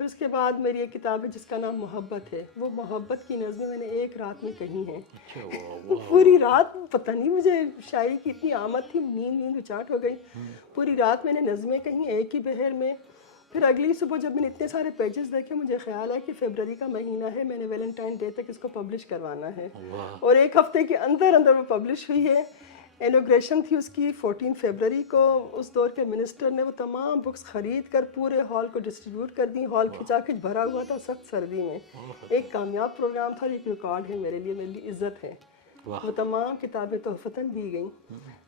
پھر اس کے بعد میری ایک کتاب ہے جس کا نام محبت ہے. وہ محبت کی نظمیں میں نے ایک رات میں کہی ہیں. پوری رات پتہ نہیں مجھے شاعری کی اتنی آمد تھی, نیند اچاٹ ہو گئی. پوری رات میں نے نظمیں کہیں ایک ہی بہر میں. پھر اگلی صبح جب میں نے اتنے سارے پیجز دیکھے مجھے خیال ہے کہ فیبرری کا مہینہ ہے, میں نے ویلنٹائن ڈے تک اس کو پبلش کروانا ہے. اور ایک ہفتے کے اندر وہ پبلش ہوئی ہے. انوگریشن تھی اس کی 14 فیبرری کو. اس دور کے منسٹر نے وہ تمام بکس خرید کر پورے ہال کو ڈسٹریبیوٹ کر دی. ہال کھچا کھچ بھرا ہوا تھا سخت سردی میں. ایک کامیاب پروگرام تھا, ایک ریکارڈ ہے میرے لیے عزت ہے. وہ تمام کتابیں تحفتاً دی گئیں.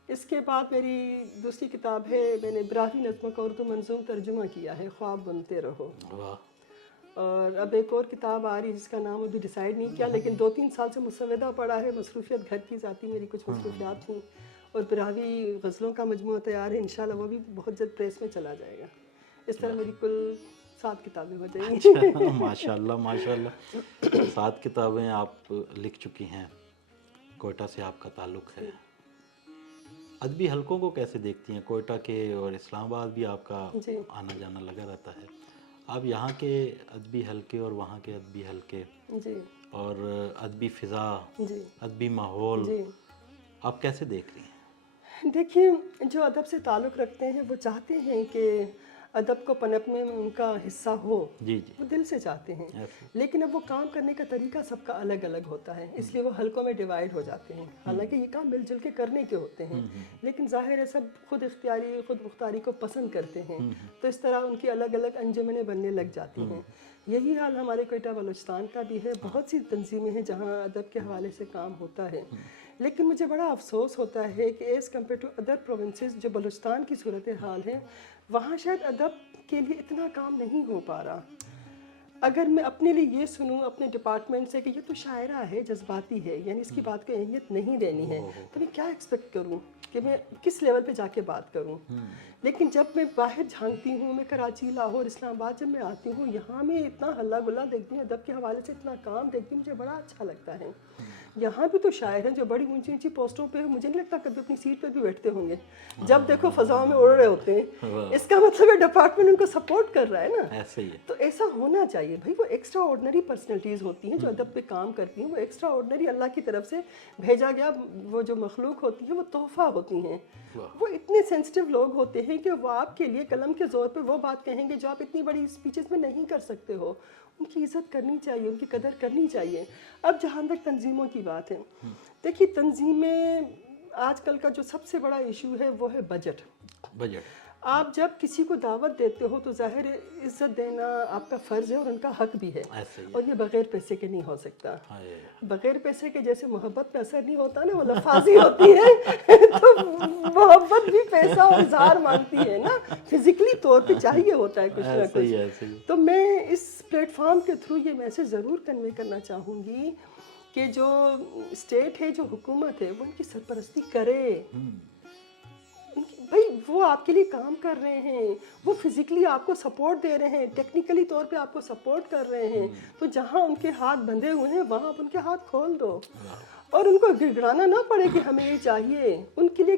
اس کے بعد میری دوسری کتاب ہے, میں نے براہوی نظموں کا اردو منظوم ترجمہ کیا ہے, خواب بنتے رہو. اور اب ایک اور کتاب آ رہی ہے جس کا نام ابھی ڈیسائیڈ نہیں کیا, لیکن 2-3 سال سے مسودہ پڑا ہے. مصروفیت گھر کی ذاتی میری کچھ مصروفیات تھیں. اور براہوی غزلوں کا مجموعہ تیار ہے, انشاءاللہ وہ بھی بہت جلد پریس میں چلا جائے گا. اس طرح میری کل 7 کتابیں ہو جائیں گی. ماشاءاللہ ماشاءاللہ. 7 کتابیں آپ لکھ چکی ہیں. کوئٹہ سے آپ کا تعلق ہے. ادبی حلقوں کو کیسے دیکھتی ہیں؟ کوئٹہ کے اور اسلام آباد بھی آپ کا آنا جانا لگا رہتا ہے. آپ یہاں کے ادبی حلقے اور وہاں کے ادبی حلقے اور ادبی فضا, ادبی ماحول آپ کیسے دیکھ رہی ہیں؟ دیکھیے, جو ادب سے تعلق رکھتے ہیں وہ چاہتے ہیں کہ ادب کو پنپنے میں ان کا حصہ ہو. وہ دل سے چاہتے ہیں. لیکن اب وہ کام کرنے کا طریقہ سب کا الگ الگ ہوتا ہے, اس لیے وہ حلقوں میں ڈیوائیڈ ہو جاتے ہیں. حالانکہ یہ کام مل جل کے کرنے کے ہوتے ہیں, لیکن ظاہر ہے سب خود اختیاری خود مختاری کو پسند کرتے ہیں, تو اس طرح ان کی الگ الگ انجمنیں بننے لگ جاتی ہیں. یہی حال ہمارے کوئٹہ بلوچستان کا بھی ہے. بہت سی تنظیمیں ہیں جہاں ادب کے حوالے سے کام ہوتا ہے, لیکن مجھے بڑا افسوس ہوتا ہے کہ as compare to other provinces جو بلوچستان کی صورتحال ہے, وہاں شاید ادب کے لیے اتنا کام نہیں ہو پا رہا. اگر میں اپنے لیے یہ سنوں اپنے ڈپارٹمنٹ سے کہ یہ تو شاعرہ ہے, جذباتی ہے, یعنی اس کی بات کو اہمیت نہیں دینی ہے, تو میں کیا ایکسپیکٹ کروں کہ میں کس لیول پہ جا کے بات کروں. لیکن جب میں باہر جھانکتی ہوں, میں کراچی, لاہور, اسلام آباد جب میں آتی ہوں, یہاں میں اتنا ہلا گلا دیکھتی ہوں, ادب کے حوالے سے اتنا کام دیکھتی ہوں, مجھے بڑا اچھا لگتا ہے. یہاں بھی تو شاعر ہیں جو بڑی اونچی اونچی پوسٹوں پہ, مجھے نہیں لگتا کبھی اپنی سیٹ پہ بھی بیٹھتے ہوں گے. جب دیکھو فضاؤں میں اڑ رہے ہوتے ہیں. اس کا مطلب ہے ڈپارٹمنٹ ان کو سپورٹ کر رہا ہے نا. ایسے ہی ہے. تو ایسا ہونا چاہیے بھائی. وہ ایکسٹرا آرڈنری پرسنالٹیز ہوتی ہیں جو ادب پہ کام کرتی ہیں. وہ ایکسٹرا آرڈنری اللہ کی طرف سے بھیجا گیا وہ جو مخلوق ہوتی ہے, وہ تحفہ ہوتی ہیں. وہ اتنے سینسٹیو لوگ ہوتے ہیں کہ وہ آپ کے لیے قلم کے زور پہ وہ بات کہیں گے جو آپ اتنی بڑی اسپیچز میں نہیں کر سکتے ہو. ان کی عزت کرنی چاہیے, ان کی قدر کرنی چاہیے. اب جہاں تک تنظیموں کی بات ہے, دیکھیے تنظیمیں آج کل کا جو سب سے بڑا ایشو ہے وہ ہے بجٹ. آپ جب کسی کو دعوت دیتے ہو تو ظاہر عزت دینا آپ کا فرض ہے اور ان کا حق بھی ہے, اور یہ بغیر پیسے کے نہیں ہو سکتا. بغیر پیسے کے جیسے محبت پہ اثر نہیں ہوتا نا, وہ لفاظی ہوتی ہے, تو محبت بھی پیسہ اور اظہار مانگتی ہے نا, فزیکلی طور پہ چاہیے ہوتا ہے کچھ نہ کچھ. تو میں اس پلیٹ فارم کے تھرو یہ میسج ضرور کنوے کرنا چاہوں گی کہ جو اسٹیٹ ہے, جو حکومت ہے, وہ ان کی سرپرستی کرے. بھائی وہ آپ کے لیے کام کر رہے ہیں, وہ فزیکلی آپ کو سپورٹ دے رہے ہیں, ٹیکنیکلی طور پہ آپ کو سپورٹ کر رہے ہیں, تو جہاں ان کے ہاتھ بندھے ہوئے ہیں وہاں آپ ان کے ہاتھ کھول دو, اور ان کو گڑگڑانا نہ پڑے کہ ہمیں یہ چاہیے. ان کے لیے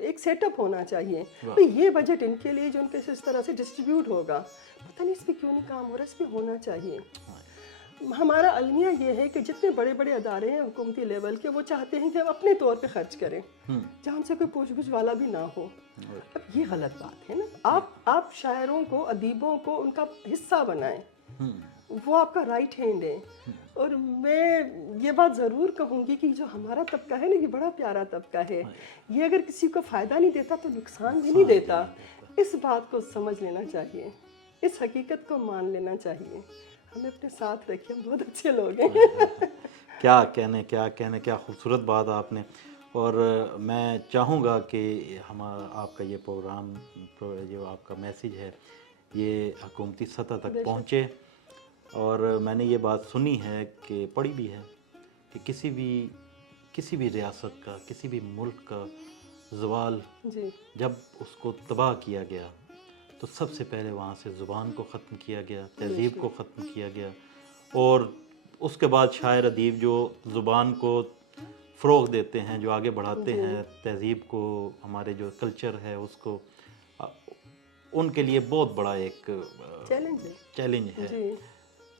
ایک سیٹ اپ ہونا چاہیے. بھائی یہ بجٹ ان کے لیے جو ان کے اس طرح سے ڈسٹریبیوٹ ہوگا, پتہ نہیں اس پہ کیوں نہیں کام ہو رہا, اس پہ ہونا چاہیے. ہمارا المیہ یہ ہے کہ جتنے بڑے بڑے ادارے ہیں حکومتی لیول کے, وہ چاہتے ہیں کہ ہم اپنے طور پہ خرچ کریں جہاں سے کوئی پوچھ گچھ والا بھی نہ ہو. اب یہ غلط بات ہے نا. آپ شاعروں کو, ادیبوں کو ان کا حصہ بنائیں, وہ آپ کا رائٹ ہینڈ ہے. اور میں یہ بات ضرور کہوں گی کہ جو ہمارا طبقہ ہے نا, یہ بڑا پیارا طبقہ ہے. یہ اگر کسی کو فائدہ نہیں دیتا تو نقصان بھی نہیں دیتا. اس بات کو سمجھ لینا چاہیے, اس حقیقت کو مان لینا چاہیے. ہمیں اپنے ساتھ رکھیں, ہم بہت اچھے لوگ ہیں. کیا کہنے, کیا خوبصورت بات آپ نے. اور میں چاہوں گا کہ آپ کا یہ پروگرام, جو آپ کا میسیج ہے, یہ حکومتی سطح تک پہنچے. اور میں نے یہ بات سنی ہے کہ پڑھی بھی ہے کہ کسی بھی ریاست کا, کسی بھی ملک کا زوال جب اس کو تباہ کیا گیا تو سب سے پہلے وہاں سے زبان کو ختم کیا گیا, تہذیب کو ختم کیا گیا, اور اس کے بعد شاعر ادیب جو زبان کو فروغ دیتے ہیں, جو آگے بڑھاتے ہیں تہذیب کو, ہمارے جو کلچر ہے اس کو, ان کے لیے بہت بڑا ایک چیلنج ہے. جی.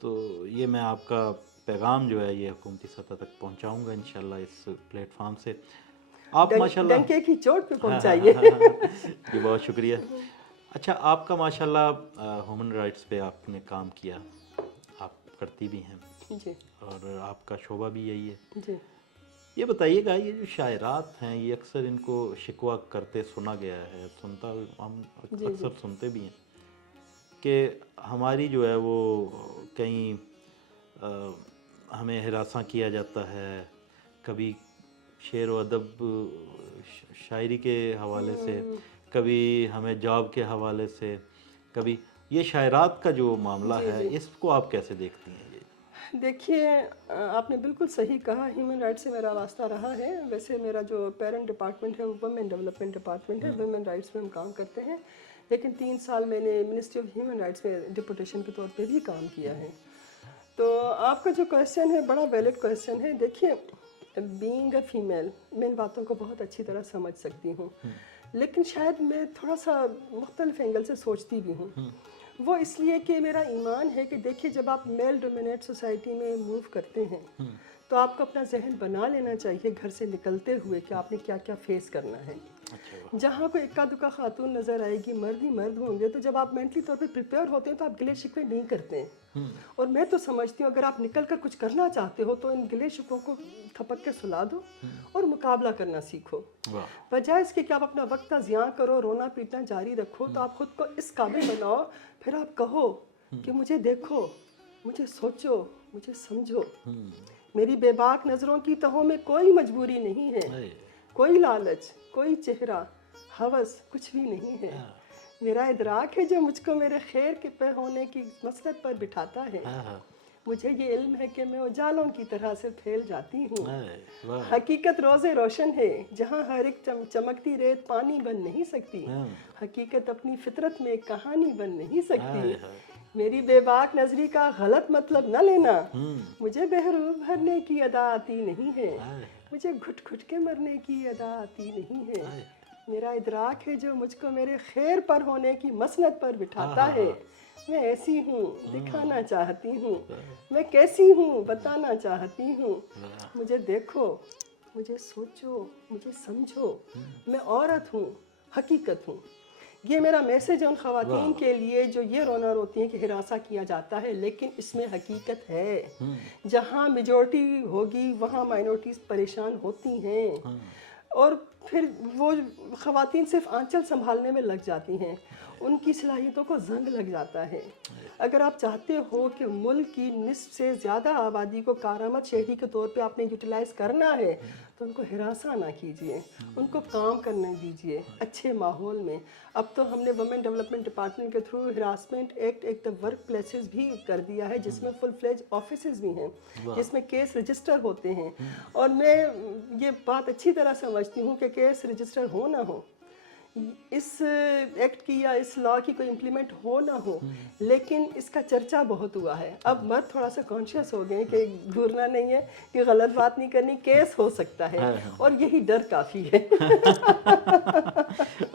تو یہ میں آپ کا پیغام جو ہے یہ حکومتی سطح تک پہنچاؤں گا انشاءاللہ اس پلیٹ فارم سے. آپ ماشاءاللہ ڈنکے کی چوٹ پہ پہنچائیے. جی بہت شکریہ. اچھا آپ کا ماشاءاللہ ہیومن رائٹس پہ آپ نے کام کیا, آپ کرتی بھی ہیں جی, اور آپ کا شعبہ بھی یہی ہے. جی. یہ بتائیے گا یہ جو شاعرات ہیں یہ اکثر ان کو شکوہ کرتے سنا گیا ہے, ہم اکثر سنتے بھی ہیں کہ ہماری جو ہے وہ کہیں ہمیں ہراساں کیا جاتا ہے, کبھی شعر و ادب شاعری کے حوالے سے, کبھی ہمیں جاب کے حوالے سے, کبھی یہ شاعرات کا جو معاملہ ہے اس کو آپ کیسے دیکھتی ہیں؟ دیکھیے آپ نے بالکل صحیح کہا, ہیومن رائٹ سے میرا واسطہ رہا ہے. ویسے میرا جو پیرنٹ ڈپارٹمنٹ ہے وہ وومن ڈیولپمنٹ ڈپارٹمنٹ ہے, وومن رائٹس میں ہم کام کرتے ہیں. لیکن 3 سال میں نے منسٹری آف ہیومن رائٹس میں ڈپوٹیشن کے طور پہ بھی کام کیا ہے. تو آپ کا جو کویسچن ہے بڑا ویلڈ کویسچن ہے. دیکھیے بینگ اے فیمیل میں ان باتوں کو بہت اچھی طرح سمجھ سکتی ہوں, لیکن شاید میں تھوڑا سا مختلف اینگل سے سوچتی بھی ہوں. وہ اس لیے کہ میرا ایمان ہے کہ دیکھیے جب آپ میل ڈومینیٹ سوسائٹی میں موو کرتے ہیں تو آپ کو اپنا ذہن بنا لینا چاہیے گھر سے نکلتے ہوئے کہ آپ نے کیا کیا فیس کرنا ہے. جہاں کوئی اکا دکا خاتون نظر آئے گی, مرد ہی مرد ہوں گے, تو جب آپ مینٹلی طور پہ پریپیئر ہوتے ہیں تو آپ گلے شکوے نہیں کرتے ہیں. اور میں تو سمجھتی ہوں اگر آپ نکل کر کچھ کرنا چاہتے ہو تو ان گلے شکووں کو تھپک کے سلا دو اور مقابلہ کرنا سیکھو, بجائے اس کے کہ آپ اپنا وقت کا ضیاع کرو, رونا پیٹنا جاری رکھو. تو آپ خود کو اس قابل بناؤ, پھر آپ کہو کہ مجھے دیکھو, مجھے سوچو, مجھے سمجھو. میری بے باک نظروں کی تہوں میں کوئی مجبوری نہیں ہے, کوئی لالچ, کوئی چہرہ, ہوس کچھ بھی نہیں ہے. میرا ادراک ہے جو مجھ کو میرے خیر کے پہ ہونے کی مسلط پر بٹھاتا ہے. مجھے یہ علم ہے کہ میں اجالوں کی طرح سے پھیل جاتی ہوں. حقیقت روز روشن ہے جہاں ہر ایک چمکتی ریت پانی بن نہیں سکتی. حقیقت اپنی فطرت میں کہانی بن نہیں سکتی. میری بے باک نظری کا غلط مطلب نہ لینا. مجھے بہرو بھرنے کی ادا آتی نہیں ہے, مجھے گھٹ گھٹ کے مرنے کی ادا آتی نہیں ہے. میرا ادراک ہے جو مجھ کو میرے خیر پر ہونے کی مسند پر بٹھاتا ہے. میں ایسی ہوں دکھانا چاہتی ہوں, میں کیسی ہوں بتانا چاہتی ہوں. مجھے دیکھو, مجھے سوچو, مجھے سمجھو. میں عورت ہوں, حقیقت ہوں. یہ میرا میسیج ان خواتین کے لیے جو یہ رونا روتی ہیں کہ ہراساں کیا جاتا ہے, لیکن اس میں حقیقت ہے. جہاں میجورٹی ہوگی وہاں مائنورٹیز پریشان ہوتی ہیں, اور پھر وہ خواتین صرف آنچل سنبھالنے میں لگ جاتی ہیں, ان کی صلاحیتوں کو زنگ لگ جاتا ہے. اگر آپ چاہتے ہو کہ ملک کی نصف سے زیادہ آبادی کو کارآمد شہری کے طور پہ آپ نے یوٹیلائز کرنا ہے تو ان کو ہراساں نہ کیجیے, ان کو کام کرنے دیجیے اچھے ماحول میں. اب تو ہم نے وومن ڈیولپمنٹ ڈپارٹمنٹ کے تھرو ہراسمنٹ ایکٹ ایک ورک پلیسز بھی کر دیا ہے, جس میں فل فلیج آفیسز بھی ہیں, جس میں کیس رجسٹر ہوتے ہیں. اور میں یہ بات اچھی طرح سمجھتی ہوں کہ کیس رجسٹر ہو نہ ہو, اس ایکٹ کی یا اس لا کی کوئی امپلیمنٹ ہو نہ ہو, لیکن اس کا چرچا بہت ہوا ہے. اب مرد تھوڑا سا کانشیس ہو گئے کہ گھورنا نہیں ہے, کہ غلط بات نہیں کرنی, کیس ہو سکتا ہے, اور یہی ڈر کافی ہے.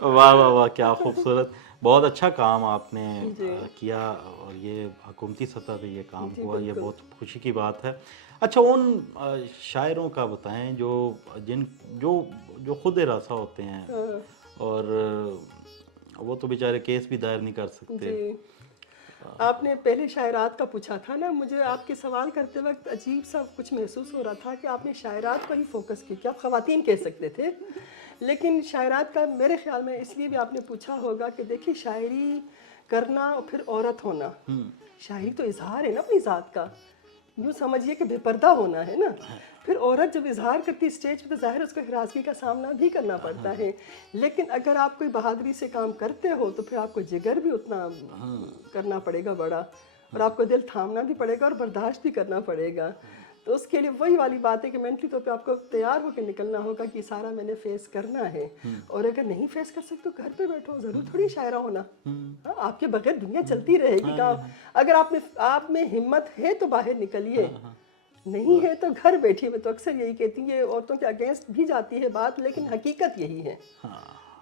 واہ واہ واہ, کیا خوبصورت, بہت اچھا کام آپ نے کیا, اور یہ حکومتی سطح پہ یہ کام ہوا, یہ بہت خوشی کی بات ہے. اچھا ان شاعروں کا بتائیں جو خود ہراساں ہوتے ہیں اور وہ تو بیچارے کیس بھی دائر نہیں کر سکتے. آپ نے پہلے شاعرات کا پوچھا تھا نا, مجھے آپ کے سوال کرتے وقت عجیب سا کچھ محسوس ہو رہا تھا کہ آپ نے شاعرات کو ہی فوکس کیا, کہ آپ خواتین کہہ سکتے تھے, لیکن شاعرات کا میرے خیال میں اس لیے بھی آپ نے پوچھا ہوگا کہ دیکھیے شاعری کرنا اور پھر عورت ہونا, شاعری تو اظہار ہے نا اپنی ذات کا, یوں سمجھیے کہ بے پردہ ہونا ہے نا. پھر عورت جب اظہار کرتی اسٹیج پہ تو ظاہر اس کو ہراسگی کا سامنا بھی کرنا پڑتا ہے, لیکن اگر آپ کوئی بہادری سے کام کرتے ہو تو پھر آپ کو جگر بھی اتنا کرنا پڑے گا بڑا, اور آپ کو دل تھامنا بھی پڑے گا اور برداشت بھی کرنا پڑے گا. تو اس کے لیے وہی والی بات ہے کہ مینٹلی طور پہ آپ کو تیار ہو کے نکلنا ہوگا کہ سارا میں نے فیس کرنا ہے. اور اگر نہیں فیس کر سکتے تو گھر پہ بیٹھو, ضرور تھوڑی شاعرہ ہونا, آپ کے بغیر دنیا چلتی رہے گی. اگر آپ میں ہمت ہے تو باہر نکلیے, نہیں ہے تو گھر بیٹھیے. میں تو اکثر یہی کہتی ہوں, یہ عورتوں کے اگینسٹ بھی جاتی ہے بات, لیکن حقیقت یہی ہے.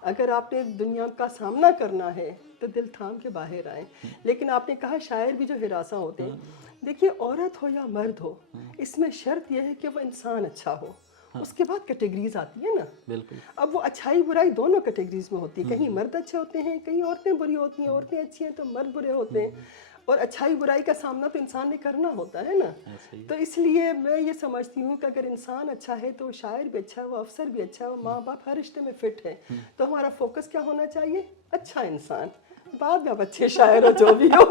اگر آپ نے دنیا کا سامنا کرنا ہے تو دل تھام کے باہر آئیں. لیکن آپ نے کہا شاعر بھی جو ہراساں ہوتے ہیں, دیکھیے عورت ہو یا مرد ہو, اس میں شرط یہ ہے کہ وہ انسان اچھا ہو. اس کے بعد کیٹیگریز آتی ہے نا. بالکل. اب وہ اچھائی برائی دونوں کیٹیگریز میں ہوتی ہے. کہیں مرد اچھے ہوتے ہیں, کہیں عورتیں بری ہوتی ہیں. عورتیں اچھی ہیں تو مرد برے ہوتے ہیں. اور اچھائی برائی کا سامنا تو انسان نے کرنا ہوتا ہے نا. تو اس لیے میں یہ سمجھتی ہوں کہ اگر انسان اچھا ہے تو شاعر بھی اچھا ہے, وہ افسر بھی اچھا ہے, وہ ماں باپ ہر رشتے میں فٹ ہے. تو ہمارا فوکس کیا ہونا چاہیے؟ اچھا انسان. بعد میں اب اچھے شاعر ہو جو بھی ہو.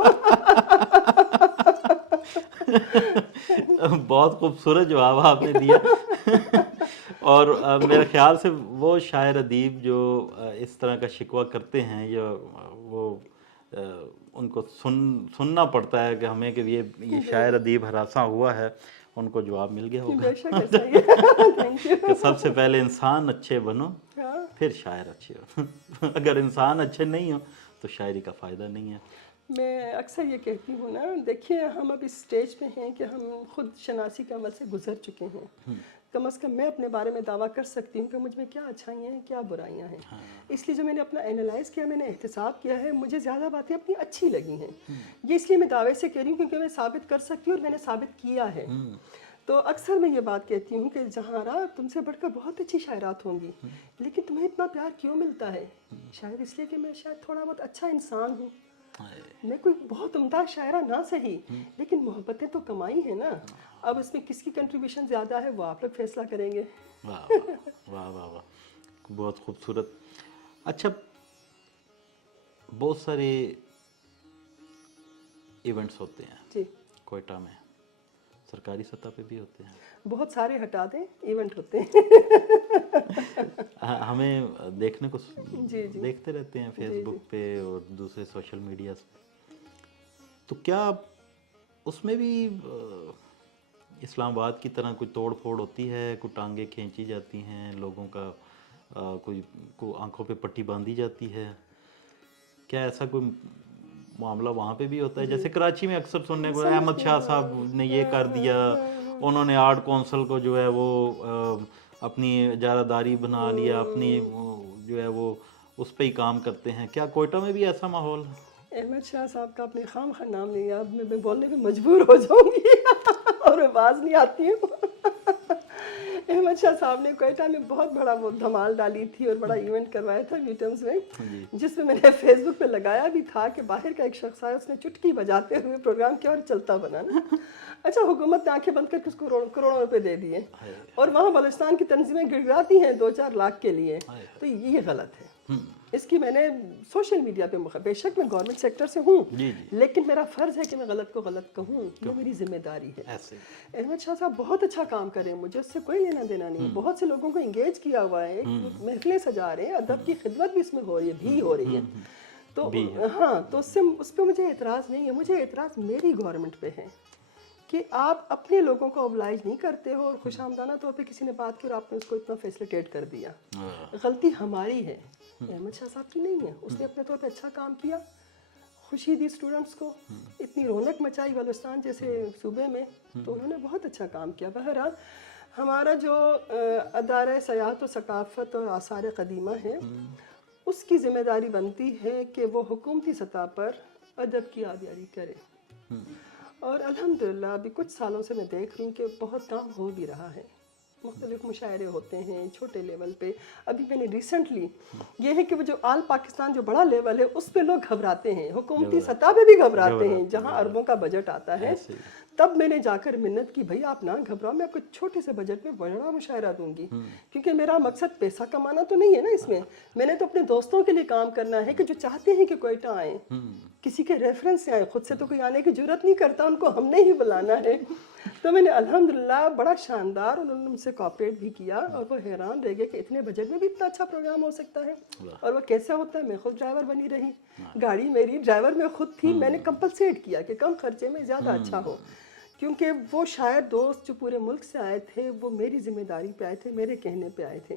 بہت خوبصورت جواب آپ نے دیا. اور میرے خیال سے وہ شاعر ادیب جو اس طرح کا شکوہ کرتے ہیں یا وہ ان کو سننا پڑتا ہے کہ ہمیں کہ یہ شاعر ادیب ہراساں ہوا ہے, ان کو جواب مل گیا ہوگا کہ سب سے پہلے انسان اچھے بنو پھر شاعر اچھے ہو. اگر انسان اچھے نہیں ہو تو شاعری کا فائدہ نہیں ہے. میں اکثر یہ کہتی ہوں نا, دیکھیے ہم اب اس سٹیج پہ ہیں کہ ہم خود شناسی کے عمل سے گزر چکے ہیں. کم از کم میں اپنے بارے میں دعویٰ کر سکتی ہوں کہ مجھ میں کیا اچھائیاں ہیں, کیا برائیاں ہیں. اس لیے جو میں نے اپنا اینالائز کیا, میں نے احتساب کیا ہے, مجھے زیادہ باتیں اپنی اچھی لگی ہیں. یہ اس لیے میں دعوے سے کہہ رہی ہوں کیونکہ میں ثابت کر سکتی ہوں اور میں نے ثابت کیا ہے. تو اکثر میں یہ بات کہتی ہوں کہ جہاں تم سے بڑھ کر بہت اچھی شاعرات ہوں گی, لیکن تمہیں اتنا پیار کیوں ملتا ہے؟ شاید اس لیے کہ میں شاید تھوڑا بہت اچھا انسان ہوں. میں کوئی بہت عمدہ شاعرہ نہ صحیح, لیکن محبتیں تو کمائی ہیں نا. اب اس میں کس کی کنٹریبیوشن زیادہ ہے وہ آپ لوگ فیصلہ کریں گے. واہ واہ واہ واہ, بہت خوبصورت. اچھا, بہت سارے ایونٹس ہوتے ہیں جی کوئٹہ میں, سرکاری سطح پہ بھی ہوتے ہیں. بہت سارے ہٹا دیں ایونٹ ہوتے ہیں. ہمیں دیکھنے کو جی دیکھتے رہتے ہیں فیس بک پہ اور دوسرے سوشل میڈیاز پہ. تو کیا اس میں بھی اسلام آباد کی طرح کوئی توڑ پھوڑ ہوتی ہے, کوئی ٹانگیں کھینچی جاتی ہیں لوگوں کا, کوئی آنکھوں پہ پٹی باندھی جاتی ہے؟ کیا ایسا کوئی معاملہ وہاں پہ بھی ہوتا ہے؟ جیسے کراچی میں اکثر سننے کو احمد شاہ صاحب نے یہ کر دیا, انہوں نے آرٹ کونسل کو جو ہے وہ اپنی اجارہ داری بنا لیا, اپنی جو ہے وہ اس پہ ہی کام کرتے ہیں. کیا کوئٹہ میں بھی ایسا ماحول ہے؟ احمد شاہ صاحب کا اپنے خام خواہ نام لیا, اب میں بولنے پہ مجبور ہو جاؤں گی اور میں باز نہیں آتی ہوں. احمد شاہ صاحب نے کوئٹہ میں بہت بڑا وہ دھمال ڈالی تھی اور بڑا ایونٹ کروایا تھا ویٹمز میں, جس میں میں نے فیس بک پہ لگایا بھی تھا کہ باہر کا ایک شخص آیا, اس نے چٹکی بجاتے ہوئے پروگرام کیا اور چلتا بنا نا. اچھا, حکومت نے آنکھیں بند کر کے اس کو کروڑوں روپے دے دیے, اور وہاں بلوچستان کی تنظیمیں گڑگڑاتی ہیں 2-4 لاکھ کے لیے. تو یہ غلط ہے. اس کی میں نے سوشل میڈیا پہ بے شک میں گورنمنٹ سیکٹر سے ہوں, لیکن میرا فرض ہے کہ میں غلط کو غلط کہوں, یہ میری ذمہ داری ہے. احمد شاہ صاحب بہت اچھا کام کر رہے ہیں, مجھے اس سے کوئی لینا دینا نہیں. بہت سے لوگوں کو انگیج کیا ہوا ہے, محفلیں سجا رہے ہیں, ادب کی خدمت بھی اس میں ہو رہی ہے. تو ہاں, تو اس پہ مجھے اعتراض نہیں ہے. مجھے اعتراض میری گورنمنٹ پہ ہے کہ آپ اپنے لوگوں کو اوبلائج نہیں کرتے ہو, اور خوش آمدانہ طور پہ کسی نے بات کی اور آپ نے اس کو اتنا فیسلیٹیٹ کر دیا. غلطی ہماری ہے, احمد شاہ صاحب کی نہیں ہے. اس نے اپنے طور پہ اچھا کام کیا, خوشی دی اسٹوڈنٹس کو, اتنی رونق مچائی بلوچستان جیسے صوبے میں, تو انہوں نے بہت اچھا کام کیا. بہرحال ہمارا جو ادارہ سیاحت و ثقافت اور آثار قدیمہ ہے, اس کی ذمہ داری بنتی ہے کہ وہ حکومتی سطح پر ادب کی آبیاری کرے. اور الحمدللہ ابھی کچھ سالوں سے میں دیکھ رہی ہوں کہ بہت کام ہو بھی رہا ہے. مختلف مشاعرے ہوتے ہیں چھوٹے لیول پہ. ابھی میں نے ریسنٹلی یہ ہے کہ وہ جو آل پاکستان جو بڑا لیول ہے اس پہ لوگ گھبراتے ہیں, حکومتی سطح پہ بھی گھبراتے ہیں, جہاں اربوں کا بجٹ آتا ہے. تب میں نے جا کر منت کی, بھائی آپ نہ گھبراؤ, میں آپ کو چھوٹے سے بجٹ میں بڑا مشاعرہ دوں گی, کیونکہ میرا مقصد پیسہ کمانا تو نہیں ہے نا اس میں نے تو اپنے دوستوں کے لیے کام کرنا ہے کہ جو چاہتے ہیں کہ کوئٹہ آئیں, کسی کے ریفرنس سے آئیں, خود سے تو کوئی آنے کی ضرورت نہیں کرتا, ان کو ہم نے ہی بلانا ہے. تو میں نے الحمدللہ بڑا شاندار, انہوں نے مجھ سے کوآپریٹ بھی کیا, اور وہ حیران رہ گئے کہ اتنے بجٹ میں بھی اتنا اچھا پروگرام ہو سکتا ہے. اور وہ کیسے ہوتا ہے, میں خود ڈرائیور بنی رہی, گاڑی میری, ڈرائیور میں خود تھی. میں نے کمپلسیٹ کیا کہ کم خرچے میں زیادہ اچھا ہو, کیونکہ وہ شاید دوست جو پورے ملک سے آئے تھے وہ میری ذمہ داری پہ آئے تھے, میرے کہنے پہ آئے تھے.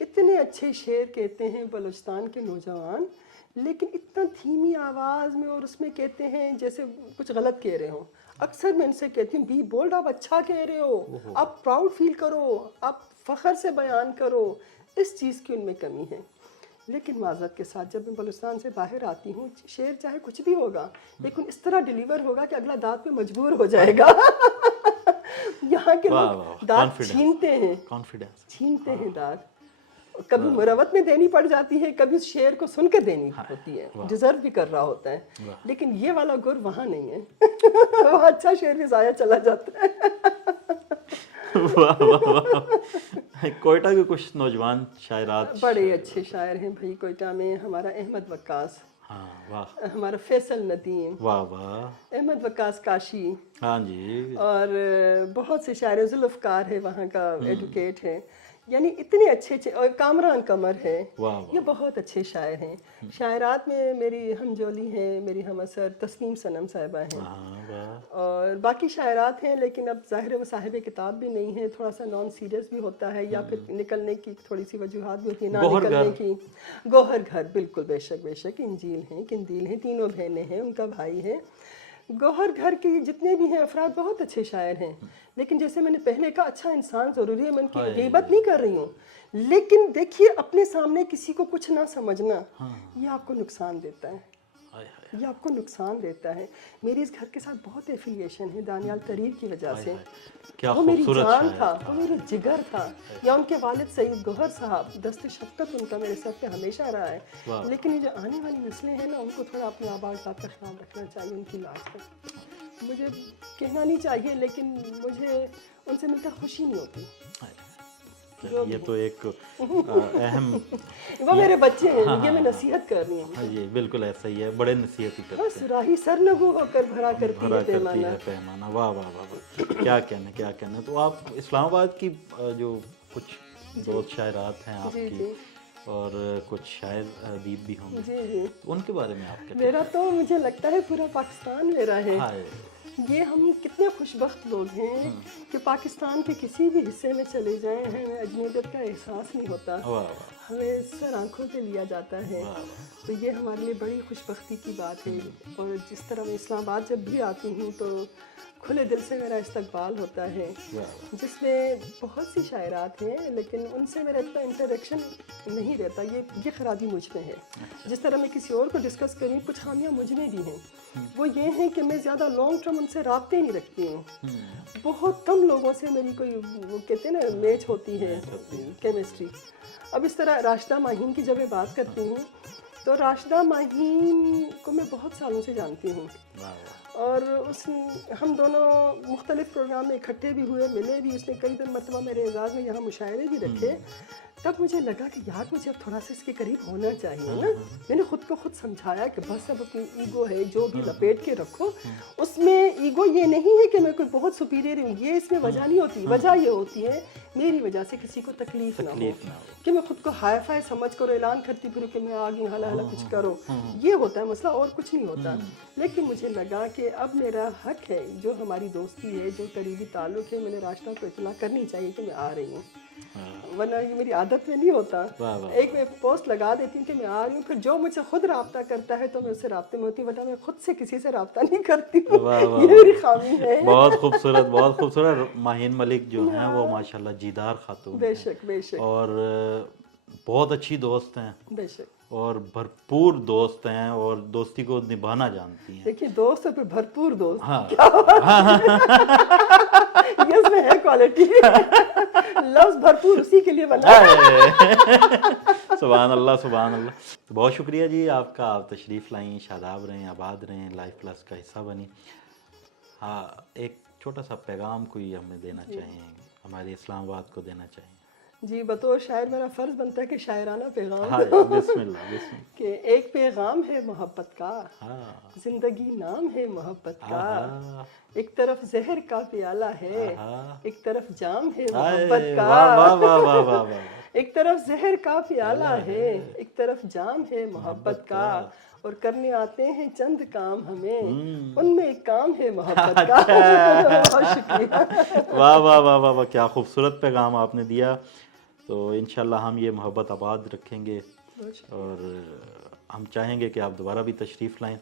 اتنے اچھے شعر کہتے ہیں بلوچستان کے نوجوان، لیکن اتنا دھیمی آواز میں، اور اس میں کہتے ہیں جیسے کچھ غلط کہہ رہے ہوں. اکثر میں ان سے کہتی ہوں بی بولڈ، آپ اچھا کہہ رہے ہو، آپ پراؤڈ فیل کرو، آپ فخر سے بیان کرو. اس چیز کی ان میں کمی ہے. لیکن معذرت کے ساتھ جب میں بلوچستان سے باہر آتی ہوں، شعر چاہے کچھ بھی ہوگا لیکن اس طرح ڈیلیور ہوگا کہ اگلا دانت پہ مجبور ہو جائے گا. یہاں کے لوگ دانت چھینتے ہیں، چھینتے ہیں دانت. کبھی مروت میں دینی پڑ جاتی ہے، کبھی اس شعر کو سن کے دینی ہوتی ہے، ڈیزرو بھی کر رہا ہوتا ہے. لیکن یہ والا گر وہاں نہیں ہے. وہاں اچھا شعر بھی ضائع چلا جاتا ہے. کوئٹہ کے کچھ نوجوان شاعرات بڑے اچھے شاعر ہیں بھائی کوئٹہ میں. ہمارا احمد وقاص، ہاں واہ، ہمارا فیصل ندیم، واہ واہ، احمد وقاص کاشی، ہاں جی، اور بہت سے شاعر. ذوالفقار ہے وہاں کا، ایڈوکیٹ ہے. یعنی اتنے اچھے اچھے، اور کامران قمر ہے، یہ بہت اچھے شاعر ہیں. شاعرات میں میری ہم جولی ہیں، میری ہم اثر تسنیم صنم صاحبہ ہیں، اور باقی شاعرات ہیں. لیکن اب ظاہر ہے وہ صاحب کتاب بھی نہیں ہے، تھوڑا سا نان سیریس بھی ہوتا ہے، یا پھر نکلنے کی تھوڑی سی وجوہات بھی ہوتی ہیں نہ نکلنے کی. گوہر گھر، بالکل، بے شک بے شک. انجیل ہیں، قندیل ہیں، تینوں بہنیں ہیں، ان کا بھائی ہے. گوہر گھر کے جتنے بھی ہیں افراد بہت اچھے شاعر ہیں. لیکن جیسے میں نے پہلے کہا، اچھا انسان ضروری ہے. میں ان کی غیبت نہیں کر رہی ہوں، لیکن دیکھیے اپنے سامنے کسی کو کچھ نہ سمجھنا، یہ آپ کو نقصان دیتا ہے، یہ آپ کو نقصان دیتا ہے. میری اس گھر کے ساتھ بہت ایفیلیشن ہے دانیال طریر کی وجہ سے. وہ میری جان تھا، وہ میرا جگر تھا. یا ان کے والد سعید گوہر صاحب، دست شفقت ان کا میرے سر پہ ہمیشہ رہا ہے. لیکن یہ جو آنے والی نسلیں ہیں نا، ان کو تھوڑا اپنے آباء اجداد کا خیال رکھنا چاہیے، ان کی لاج کا. مجھے کہنا نہیں چاہیے لیکن مجھے ان سے مل کر خوشی نہیں ہوتی. یہ تو ایک اہم، وہ میرے بچے ہیں، یہ میں نصیحت کر رہی ہوں. جی بالکل ایسا ہی ہے، بڑے نصیحت ہی کرتے ہیں. سراہی سرنگو ہو کر بھرا کرتی ہے پیمانہ. واہ واہ واہ واہ، کیا کہنا کیا کہنا. تو آپ اسلام آباد کی جو کچھ دوست شاعرات ہیں آپ کی، اور کچھ شاعر ادیب بھی ہوں گے، ان کے بارے میں آپ کیا؟ میرا تو مجھے لگتا ہے پورا پاکستان میرا ہے. یہ ہم کتنے خوش بخت لوگ ہیں کہ پاکستان کے کسی بھی حصے میں چلے جائیں، ہمیں اجنبیت کا احساس نہیں ہوتا، ہمیں سر آنکھوں پہ لیا جاتا ہے. تو یہ ہمارے لیے بڑی خوش بختی کی بات ہے. اور جس طرح میں اسلام آباد جب بھی آتی ہوں تو کھلے دل سے میرا استقبال ہوتا ہے، جس میں بہت سی شاعرات ہیں لیکن ان سے میرا اتنا انٹریکشن نہیں رہتا. یہ خرابی مجھ میں ہے. جس طرح میں کسی اور کو ڈسکس کروں، کچھ خامیاں مجھ میں بھی ہیں. وہ یہ ہیں کہ میں زیادہ لانگ ٹرم ان سے رابطے نہیں رکھتی ہوں. بہت کم لوگوں سے میری کوئی، وہ کہتے ہیں نا، میچ ہوتی ہے، کیمسٹری. اب اس طرح راشدہ ماہین کی جب میں بات کرتی ہوں تو راشدہ ماہین کو میں بہت سالوں سے جانتی ہوں، اور ہم دونوں مختلف پروگرام میں اکٹھے بھی ہوئے، ملے بھی. اس نے کئی مرتبہ میرے اعزاز میں یہاں مشاعرے بھی رکھے. تب مجھے لگا کہ یار مجھے اب تھوڑا سا اس کے قریب ہونا چاہیے نا. میں نے خود کو خود سمجھایا کہ بس اب اپنی ایگو ہے جو بھی لپیٹ کے رکھو. اس میں ایگو یہ نہیں ہے کہ میں کوئی بہت سپیریئر ہوں، یہ اس میں وجہ نہیں ہوتی. وجہ یہ ہوتی ہے میری وجہ سے کسی کو تکلیف نہ ہو، کہ میں خود کو ہائی فائی سمجھ کرو اعلان کرتی پھر کہ میں آگے ہلا ہلا کچھ کرو. یہ ہوتا ہے مسئلہ، اور کچھ نہیں ہوتا. لیکن مجھے لگا کہ اب میرا حق ہے، جو ہماری دوستی ہے، جو قریبی تعلق ہے، میں نے راشدہ کو اطلاع کرنی چاہیے کہ میں آ رہی ہوں. ورنہ یہ میری عادت میں نہیں ہوتا. ایک میں پوسٹ لگا دیتی ہوں کہ میں آ رہی ہوں، پھر جو مجھ سے خود رابطہ کرتا ہے تو میں اس سے رابطے میں ہوتی ہوں، ورنہ میں خود سے کسی سے رابطہ نہیں کرتی ہوں. یہ میری خامی ہے. بہت خوبصورت، بہت خوبصورت. ماہین ملک جو ہیں وہ ماشاءاللہ جیدار خاتون، بے شک بے شک، اور بہت اچھی دوست ہیں، بے شک، اور بھرپور دوست ہیں، اور دوستی کو نبھانا جانتی ہیں. دیکھیے دوست پہ بھرپور دوست، ہاں یہ اس میں ہے کوالٹی. لفظ بھرپور اسی کے لیے بنا. سبحان اللہ سبحان اللہ. بہت شکریہ جی آپ کا، آپ تشریف لائیں، شاداب رہیں، آباد رہیں، لائف پلس کا حصہ بنی. ہاں ایک چھوٹا سا پیغام کوئی ہمیں دینا چاہیں، ہمارے اسلام آباد کو دینا چاہیں؟ جی بطور شاعر میرا فرض بنتا ہے کہ شاعرانہ پیغام. بسم اللہ بسم اللہ. کہ ایک پیغام ہے محبت کا، زندگی نام ہے محبت کا. ایک طرف زہر کا پیالہ ہے، ایک طرف جام ہے محبت کا. ایک طرف زہر کا پیالہ ہے، ایک طرف جام ہے محبت کا. اور کرنے آتے ہیں چند کام ہمیں، ان میں ایک کام ہے محبت کا. بہت شکریہ. واہ واہ واہ واہ واہ، کیا خوبصورت پیغام آپ نے دیا. تو انشاءاللہ ہم یہ محبت آباد رکھیں گے اور ہم چاہیں گے کہ آپ دوبارہ بھی تشریف لائیں.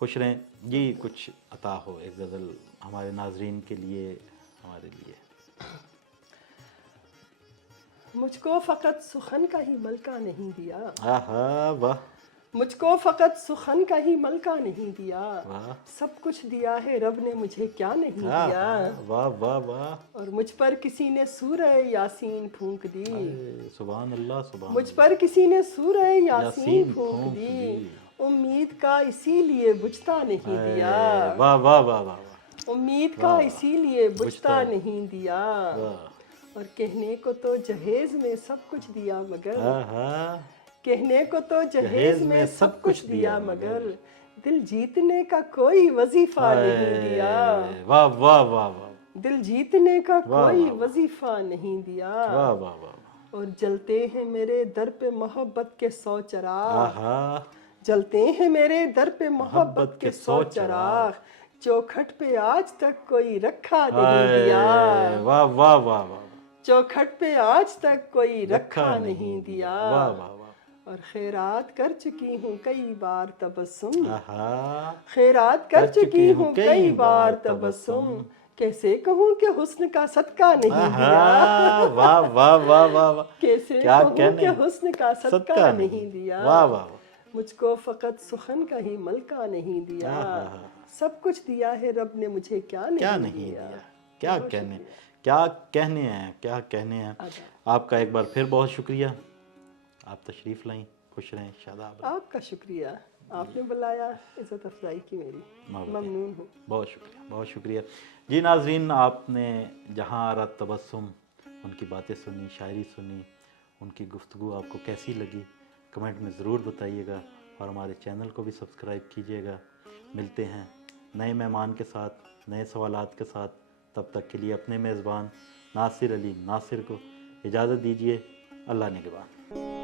خوش رہیں جی. کچھ عطا ہو ایک غزل ہمارے ناظرین کے لیے, ہمارے لیے. مجھ کو فقط سخن کا ہی ملکہ نہیں دیا, آہا واہ, مجھ کو فقط سخن کا ہی ملکہ نہیں دیا, واہ, سب کچھ دیا ہے رب نے مجھے کیا نہیں دیا, واہ واہ واہ, اور مجھ پر کسی نے سورہ یاسین پھونک دی, سبحان اللہ سبحان مجھ پر کسی نے سورہ یاسین پھونک دی, امید کا اسی لیے بجھتا نہیں دیا, واہ واہ واہ واہ, امید کا اسی لیے بجھتا نہیں دیا, اور کہنے کو تو جہیز میں سب کچھ دیا مگر, کہنے کو تو جہیز میں سب کچھ دیا مگر, دل جیتنے کا کوئی وظیفہ نہیں دیا, واہ واہ واہ واہ, دل جیتنے کا کوئی وظیفہ نہیں دیا, واہ واہ واہ, اور جلتے ہیں میرے در پہ محبت کے 100 چراغ, آہا, جلتے ہیں میرے در پہ محبت کے 100 چراغ, چوکھٹ پہ آج تک کوئی رکھا نہیں دیا, واہ واہ واہ واہ, چوکھٹ پہ آج تک کوئی رکھا نہیں دیا, واہ واہ واہ, اور خیرات کر چکی ہوں کئی بار تبسم, آہا, خیرات کر چکی ہوں کئی بار تبسم, کیسے کہوں کہ حسن کا صدقہ نہیں دیا, آہا, واہ واہ واہ واہ واہ, کیسے کیا کہوں کہنے, کہ حسن کا صدقہ نہیں دیا, واہ واہ واہ, مجھ کو فقط سخن کا ہی ملکہ نہیں دیا, سب کچھ دیا ہے رب نے مجھے کیا نہیں دیا. کیا کہنے, کیا کہنے ہیں, کیا کہنے ہیں. آپ کا ایک بار پھر بہت شکریہ, آپ تشریف لائیں, خوش رہیں, شاداب رہیں. آپ کا شکریہ, آپ نے بلایا, عزت افزائی کی میری, ممنون ہوں. بہت شکریہ, بہت شکریہ. جی ناظرین, آپ نے جہاں آرا تبسم, ان کی باتیں سنی, شاعری سنی, ان کی گفتگو آپ کو کیسی لگی کمنٹ میں ضرور بتائیے گا, اور ہمارے چینل کو بھی سبسکرائب کیجیے گا. ملتے ہیں نئے مہمان کے ساتھ, نئے سوالات کے ساتھ. تب تک کے لیے اپنے میزبان ناصر علی ناصر کو اجازت دیجیے. اللہ نگہبان.